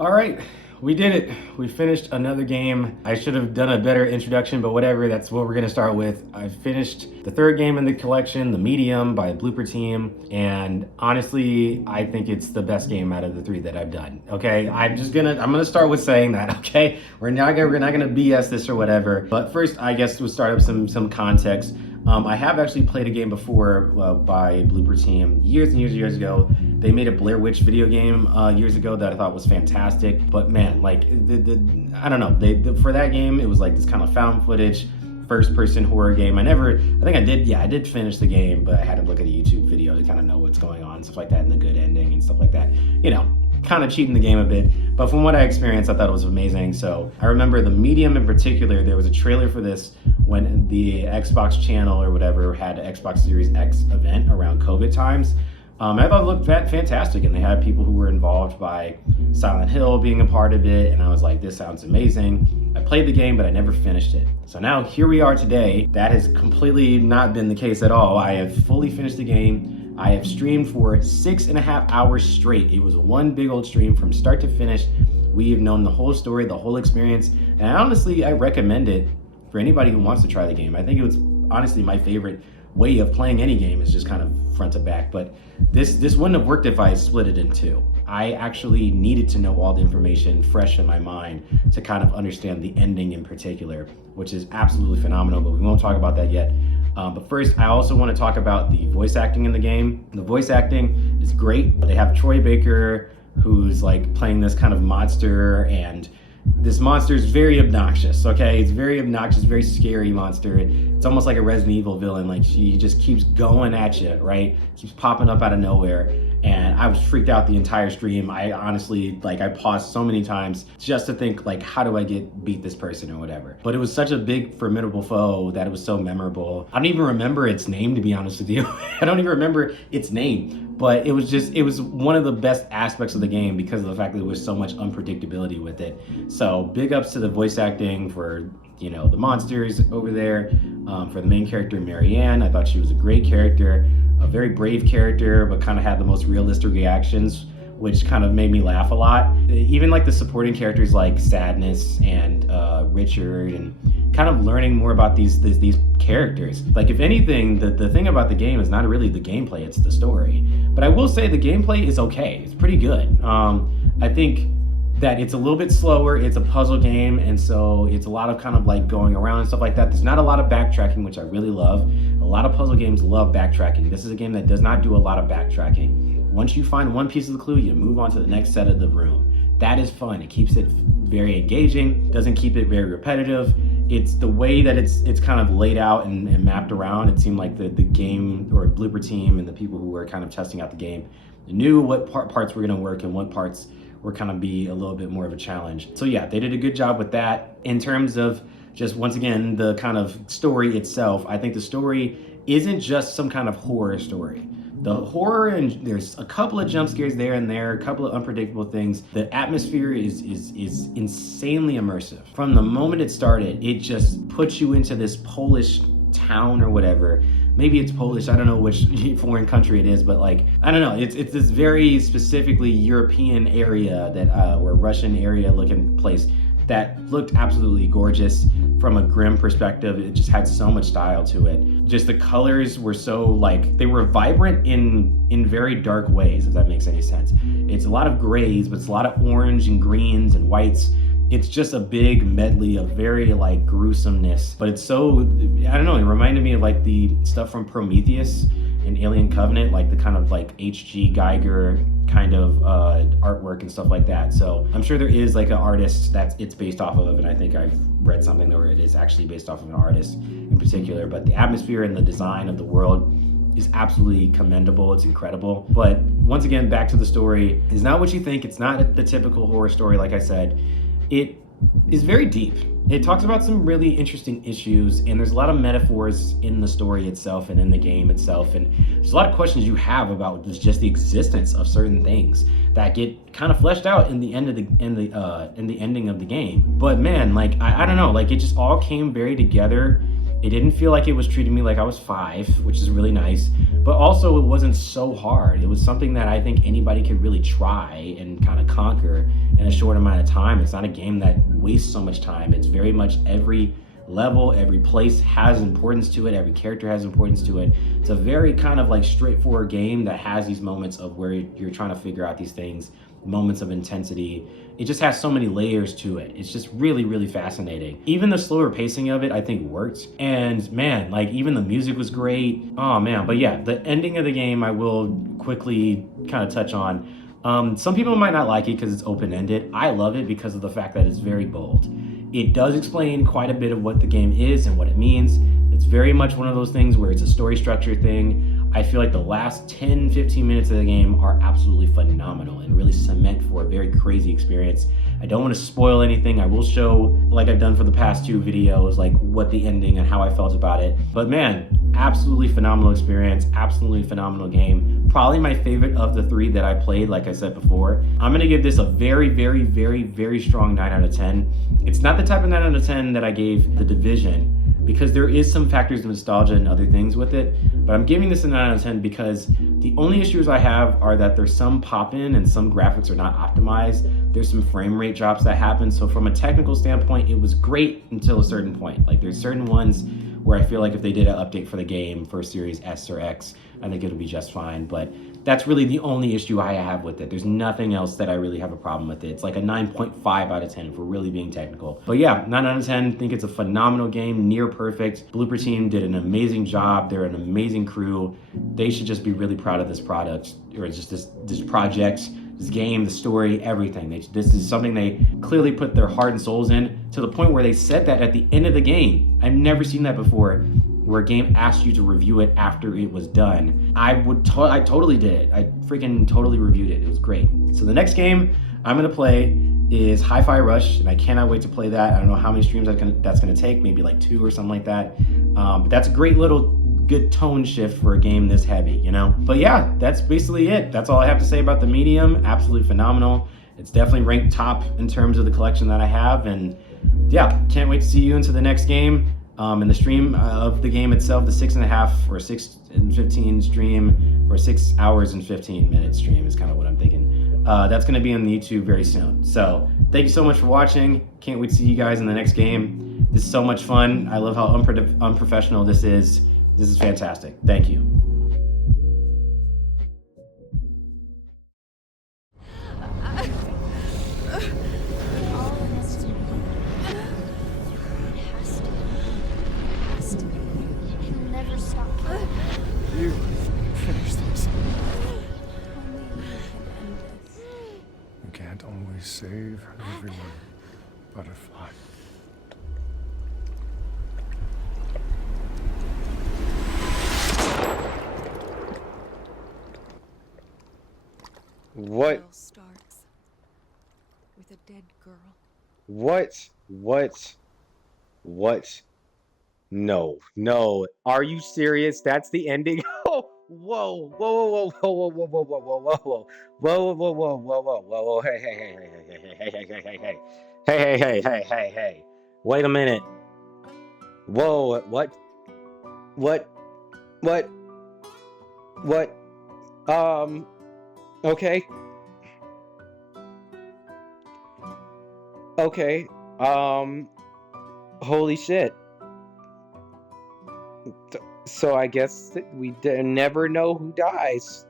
All right, we did it. We finished another game. I should have done a better introduction, but whatever, that's what we're gonna start with. I finished the third game in the collection, The Medium by Blooper Team, and honestly, I think it's the best game out of the three that I've done. Okay, I'm gonna start with saying that. Okay, we're not gonna BS this or whatever. But first, I guess we'll start up some context. I have actually played a game before by Blooper Team years and years ago. They made a Blair Witch video game years ago that I thought was fantastic. But man, like I don't know. For that game, it was like this kind of found footage, first-person horror game. I did finish the game, but I had to look at a YouTube video to kind of know what's going on, stuff like that, and the good ending and stuff like that. You know, kind of cheating the game a bit. But from what I experienced, I thought it was amazing. So I remember The Medium in particular. There was a trailer for this when the Xbox channel or whatever had an Xbox Series X event around COVID times. I thought it looked fantastic, and they had people who were involved by Silent Hill being a part of it, and I was like, this sounds amazing. I played the game, but I never finished it. So now here we are today. That has completely not been the case at all. I have fully finished the game. I have streamed for 6.5 hours straight. It was one big old stream from start to finish. We have known the whole story, the whole experience, and honestly, I recommend it for anybody who wants to try the game. I think it was honestly my favorite way of playing any game, is just kind of front to back. But this wouldn't have worked if I split it in two. I actually needed to know all the information fresh in my mind to kind of understand the ending in particular, which is absolutely phenomenal, but we won't talk about that yet. But first, I also want to talk about the voice acting in the game. The voice acting is great. They have Troy Baker, who's like playing this kind of monster, and this monster is very obnoxious, okay? It's very obnoxious, very scary monster. It's almost like a Resident Evil villain. Like, she just keeps going at you, right? Keeps popping up out of nowhere. And I was freaked out the entire stream. I honestly, I paused so many times just to think, like, how do I beat this person or whatever? But it was such a big, formidable foe that it was so memorable. I don't even remember its name, to be honest with you. I don't even remember its name. But it was one of the best aspects of the game because of the fact that there was so much unpredictability with it. So big ups to the voice acting for, the monsters over there. For the main character, Marianne, I thought she was a great character, a very brave character, but kind of had the most realistic reactions, which kind of made me laugh a lot. Even like the supporting characters like Sadness and Richard, and kind of learning more about these characters. Like, if anything, the thing about the game is not really the gameplay, it's the story. But I will say the gameplay is okay. It's pretty good. I think that it's a little bit slower. It's a puzzle game, and so it's a lot of kind of like going around and stuff like that. There's not a lot of backtracking, which I really love. A lot of puzzle games love backtracking. This is a game that does not do a lot of backtracking. Once you find one piece of the clue, you move on to the next set of the room. That is fun. It keeps it very engaging, doesn't keep it very repetitive. It's the way that it's kind of laid out and mapped around. It seemed like the game, or Blooper Team, and the people who were kind of testing out the game knew what parts were going to work and what parts were kind of be a little bit more of a challenge. So yeah, they did a good job with that. In terms of just, once again, the kind of story itself, I think the story isn't just some kind of horror story. The horror, and there's a couple of jump scares there and there, a couple of unpredictable things. The atmosphere is insanely immersive. From the moment it started, it just puts you into this Polish town or whatever. Maybe it's Polish, I don't know which foreign country it is, but like, I don't know, it's this very specifically European area that, or Russian area looking place that looked absolutely gorgeous. From a grim perspective, it just had so much style to it. Just the colors were so, like, they were vibrant in very dark ways, if that makes any sense. It's a lot of grays, but it's a lot of orange and greens and whites. It's just a big medley of very, like, gruesomeness, but it's so, I don't know, it reminded me of like the stuff from Prometheus and Alien Covenant, like the kind of like H.G. Geiger kind of artwork and stuff like that. So I'm sure there is like an artist that it's based off of, and I think I've read something where it is actually based off of an artist in particular. But the atmosphere and the design of the world is absolutely commendable. It's incredible. But once again, back to the story. It's not what you think. It's not the typical horror story, like I said. It is very deep. It talks about some really interesting issues, and there's a lot of metaphors in the story itself and in the game itself, and there's a lot of questions you have about just the existence of certain things that get kind of fleshed out in the end of the ending of the game. But man, like I don't know, like it just all came very together It didn't feel like it was treating me like I was 5, which is really nice. But also, it wasn't so hard. It was something that I think anybody could really try and kind of conquer in a short amount of time. It's not a game that wastes so much time. It's very much every level, every place has importance to it, every character has importance to it. It's a very kind of like straightforward game that has these moments of where you're trying to figure out these things, moments of intensity. It just has so many layers to it. It's just really, really fascinating. Even the slower pacing of it, I think, worked. And man, like even the music was great. Oh man, but yeah, the ending of the game I will quickly kind of touch on. Some people might not like it because it's open-ended. I love it because of the fact that it's very bold. It does explain quite a bit of what the game is and what it means. It's very much one of those things where it's a story structure thing. I feel like the last 10, 15 minutes of the game are absolutely phenomenal and really cement for a very crazy experience. I don't want to spoil anything. I will show, like I've done for the past 2 videos, like what the ending and how I felt about it. But man, absolutely phenomenal experience, absolutely phenomenal game. Probably my favorite of the 3 that I played, like I said before. I'm gonna give this a very, very, very, very strong 9 out of 10. It's not the type of 9 out of 10 that I gave The Division, because there is some factors of nostalgia and other things with it, but I'm giving this a 9 out of 10 because the only issues I have are that there's some pop-in and some graphics are not optimized. There's some frame rate drops that happen. So from a technical standpoint, it was great until a certain point. Like there's certain ones where I feel like if they did an update for the game for Series S or X, I think it'll be just fine. But that's really the only issue I have with it. There's nothing else that I really have a problem with it. It's like a 9.5 out of 10 if we're really being technical. But yeah, 9 out of 10, I think it's a phenomenal game, near perfect. Blooper Team did an amazing job. They're an amazing crew. They should just be really proud of this product, or just this project, this game, the story, everything. This is something they clearly put their heart and souls in, to the point where they said that at the end of the game. I've never seen that before, where a game asked you to review it after it was done. I totally did it. I freaking totally reviewed it. It was great. So the next game I'm gonna play is Hi-Fi Rush, and I cannot wait to play that. I don't know how many streams that's gonna take, maybe like 2 or something like that. But that's a great little good tone shift for a game this heavy, you know? But yeah, that's basically it. That's all I have to say about the Medium. Absolutely phenomenal. It's definitely ranked top in terms of the collection that I have, and yeah, can't wait to see you into the next game. In the stream of the game itself, the 6.5 or 6 and 15 stream, or 6 hours and 15 minute stream is kind of what I'm thinking. That's going to be on the YouTube very soon. So thank you so much for watching. Can't wait to see you guys in the next game. This is so much fun. I love how unprofessional this is. This is fantastic. Thank you. You finish this. You can't always save everyone, Butterfly. What? Starts with a dead girl. What? No. Are you serious? That's the ending? Oh, whoa. Hey. Wait a minute. Whoa, what? Okay. Holy shit. So I guess that we never know who dies.